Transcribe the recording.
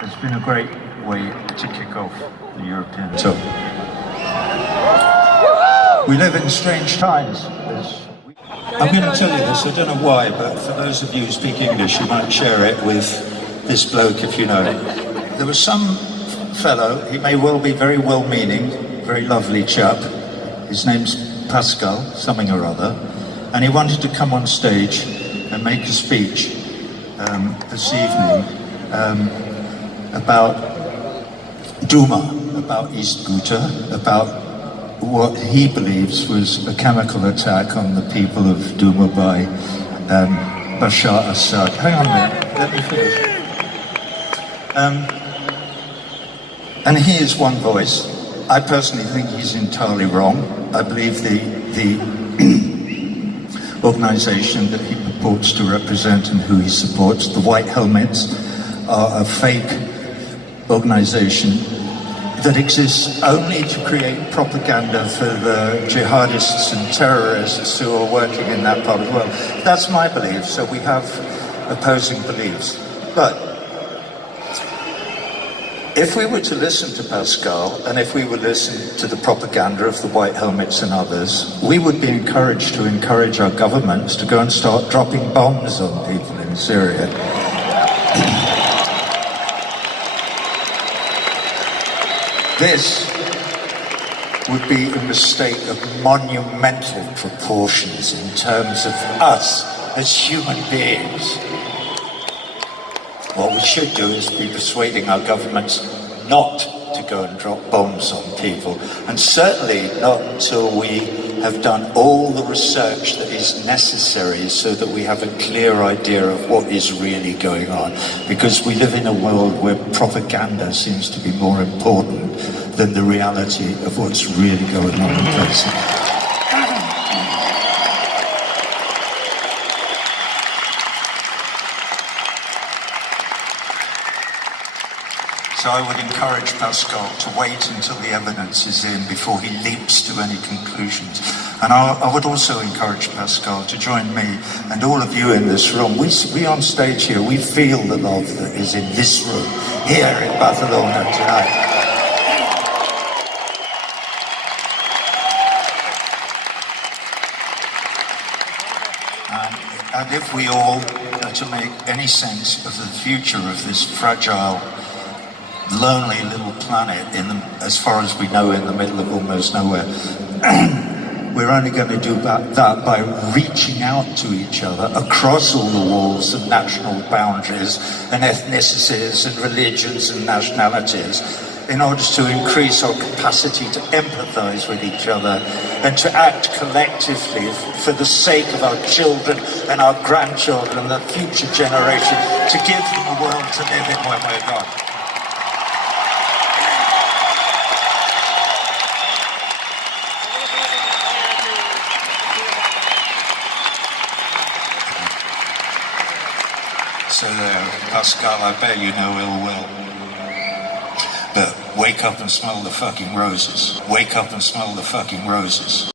It's been a great way to kick off the European tour. We live in strange times. I'm going to tell you this, I don't know why, but for those of you who speak English, you might share it with this bloke if you know him. There was some fellow, he may well be very well-meaning, very lovely chap. His name's Pascal, something or other, and he wanted to come on stage and make a speech this evening about Duma, about East Ghouta, about what he believes was a chemical attack on the people of Duma by Bashar Assad. Hang on a minute, let me finish. And he is one voice. I personally think he's entirely wrong. I believe the organization that he purports to represent and who he supports, the White Helmets, are a fake organization that exists only to create propaganda for the jihadists and terrorists who are working in that part of the world. That's my belief, so we have opposing beliefs. But if we were to listen to Pascal, and if we would listen to the propaganda of the White Helmets and others, we would be encouraged to encourage our governments to go and start dropping bombs on people in Syria. This would be a mistake of monumental proportions in terms of us as human beings. What we should do is be persuading our governments not to go and drop bombs on people, and certainly not until we have done all the research that is necessary so that we have a clear idea of what is really going on. Because we live in a world where propaganda seems to be more important than the reality of what's really going on in places. So I would encourage Pascal to wait until the evidence is in before he leaps to any conclusions. And I would also encourage Pascal to join me and all of you in this room. We on stage here, we feel the love that is in this room, here in Barcelona tonight. And if we all are to make any sense of the future of this fragile, lonely little planet, as far as we know, in the middle of almost nowhere, we're only going to do that by reaching out to each other across all the walls and national boundaries and ethnicities and religions and nationalities, in order to increase our capacity to empathize with each other and to act collectively for the sake of our children and our grandchildren and the future generation, to give them a world to live in when we're gone. So there, Pascal, I bear you no ill will. But wake up and smell the fucking roses. Wake up and smell the fucking roses.